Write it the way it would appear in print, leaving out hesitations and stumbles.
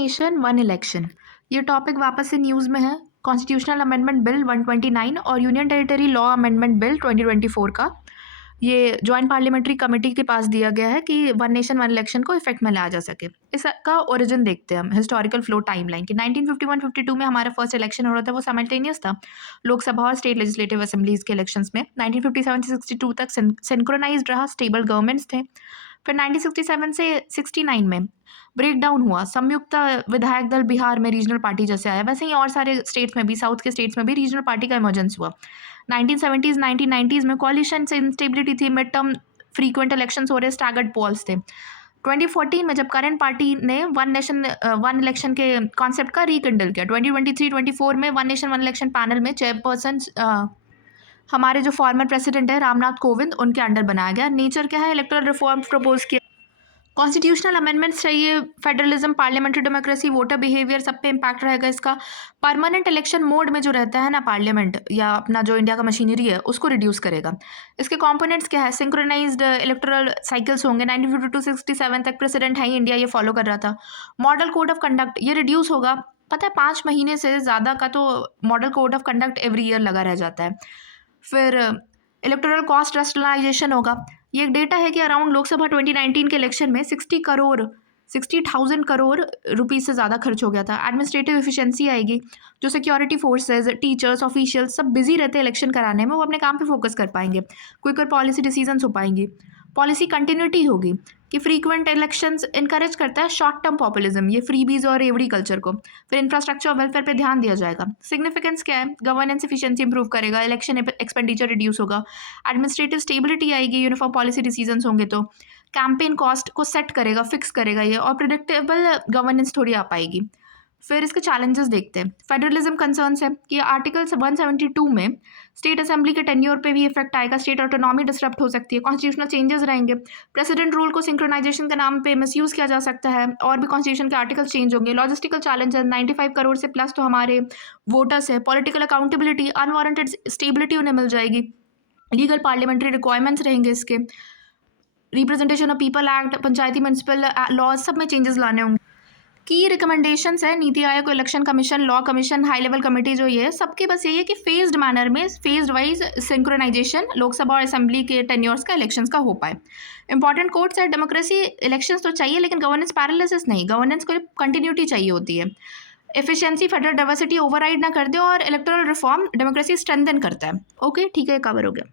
Nation one election, ये topic वापस से न्यूज़ में है। कॉन्स्टिट्यूशनल अमेंडमेंट बिल 129 और union territory law amendment bill 2024 का ये जॉइंट पार्लियामेंट्री कमेटी के पास दिया गया है कि वन नेशन वन इलेक्शन को इफेक्ट में लाया जा सके। इसका ओरिजिन देखते हैं हम, हिस्टोरिकल फ्लो टाइमलाइन कि 1951-52 में हमारा फर्स्ट इलेक्शन हो रहा था, वो साइमल्टेनियस था लोकसभा और स्टेट लेजिस्लेटिव असेंबलीज के इलेक्शंस में। 1957 से 62 तक सिंक्रोनाइज्ड रहा, स्टेबल गवर्नमेंट्स थे। फिर 1967 से 69 में ब्रेक डाउन हुआ, संयुक्त विधायक दल बिहार में रीजनल पार्टी जैसे आया, वैसे ही और सारे स्टेट्स में भी, साउथ के स्टेट्स में भी रीजनल पार्टी का इमर्जेंस हुआ। 1970s 1990s में कोलिशन से इंस्टेबिलिटी थी, मिड टर्म फ्रीक्वेंट इलेक्शंस हो रहे, स्टैगर्ड पोल्स थे। 2014 में जब करंट पार्टी ने वन नेशन वन इलेक्शन के कॉन्सेप्ट का रिकंडल किया, 2023-24 में one nation one election panel में चेयरपर्सन हमारे जो फॉर्मर प्रेसिडेंट है रामनाथ कोविंद, उनके अंडर बनाया गया। नेचर क्या है, इलेक्टोरल रिफॉर्म प्रपोज किया, कॉन्स्टिट्यूशनल अमेंडमेंट्स चाहिए, federalism, parliamentary democracy, voter behaviour, सब पे इम्पैक्ट रहेगा इसका। परमानेंट इलेक्शन मोड में जो रहता है ना पार्लियामेंट या अपना जो इंडिया का मशीनरी है उसको रिड्यूस करेगा। इसके कंपोनेंट्स क्या है, सिंक्रोनाइज्ड इलेक्टोरल साइकिल्स होंगे, 1952 से 67 तक प्रेसिडेंट है ही इंडिया, ये फॉलो कर रहा था। मॉडल कोड ऑफ कंडक्ट ये रिड्यूस होगा, पता है 5 महीने से ज़्यादा का तो model code of conduct every year लगा रह जाता है। फिर इलेक्टोरल कॉस्ट रैशनलाइजेशन होगा, ये एक डेटा है कि अराउंड लोकसभा 2019 के इलेक्शन में 60,000 करोड़ रुपीस से ज़्यादा खर्च हो गया था। एडमिनिस्ट्रेटिव एफिशिएंसी आएगी, जो सिक्योरिटी फोर्सेज, टीचर्स, ऑफिशियल्स सब बिजी रहते हैं इलेक्शन कराने में, वो अपने काम पे फोकस कर पाएंगे, क्विकर पॉलिसी डिसीजंस हो पाएंगी। पॉलिसी कंटिन्यूटी होगी कि फ्रीक्वेंट इलेक्शंस इनकरेज करता है शॉर्ट टर्म पॉपुलिज्म, ये फ्रीबीज और रेवड़ी कल्चर को। फिर इंफ्रास्ट्रक्चर और वेलफेयर पे ध्यान दिया जाएगा। सिग्निफिकेंस क्या है, गवर्नेंस एफिशिएंसी इंप्रूव करेगा, इलेक्शन एक्सपेंडिचर रिड्यूस होगा, एडमिनिस्ट्रेटिव स्टेबिलिटी आएगी, यूनिफॉर्म पॉलिसी डिसीजंस होंगे, तो कैंपेन कॉस्ट को सेट करेगा, फिक्स करेगा ये, और प्रिडिक्टेबल गवर्नेंस थोड़ी आ पाएगी। फिर इसके चैलेंजेस देखते हैं। फेडरलिज्म कंसर्न्स है कि आर्टिकल 172 में स्टेट असेंबली के टेन्योर पे भी इफेक्ट आएगा, स्टेट ऑटोनॉमी डिस्टर्ब हो सकती है, कॉन्स्टिट्यूशनल चेंजेस रहेंगे, प्रेसिडेंट रूल को सिंक्रोनाइजेशन के नाम पे मिसयूज किया जा सकता है, और भी कॉन्स्टिट्यूशन के आर्टिकल्स चेंज होंगे। लॉजिस्टिकल चैलेंजेस, 95 करोड़ से प्लस तो हमारे वोटर्स है, पॉलिटिकल अकाउंटेबिलिटी, अनवारंटेड स्टेबिलिटी उन्हें मिल जाएगी, लीगल पार्लियामेंट्री रिक्वायरमेंट्स रहेंगे इसके, रिप्रेजेंटेशन ऑफ पीपल एक्ट, पंचायती म्यूनसिपल लॉज, सब में चेंजेस लाने होंगे। की रिकमेंडेशंस है NITI Aayog, election commission, law commission, high level committee, जो ये सबके बस यही है कि फेज्ड मैनर में, फेज्ड वाइज सिंक्रोनाइजेशन लोकसभा और असेंबली के टेन्योर्स का इलेक्शंस का हो पाए। इंपॉर्टेंट कोट्स है, डेमोक्रेसी इलेक्शंस तो चाहिए लेकिन गवर्नेंस पैरालिसिस नहीं, गवर्नेंस को कंटिन्यूटी चाहिए होती है। एफिशिएंसी, फेडरल डाइवर्सिटी ओवरराइड ना कर दे, और इलेक्टोरल रिफॉर्म डेमोक्रेसी स्ट्रेंथन करता है। ओके, ठीक है, कवर हो गया।